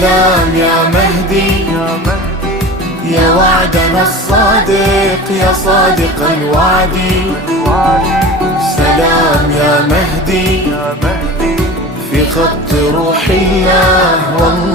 سلام يا مهدي يا وعدنا الصادق يا صادق الوعد. سلام يا مهدي في خط روح الله والله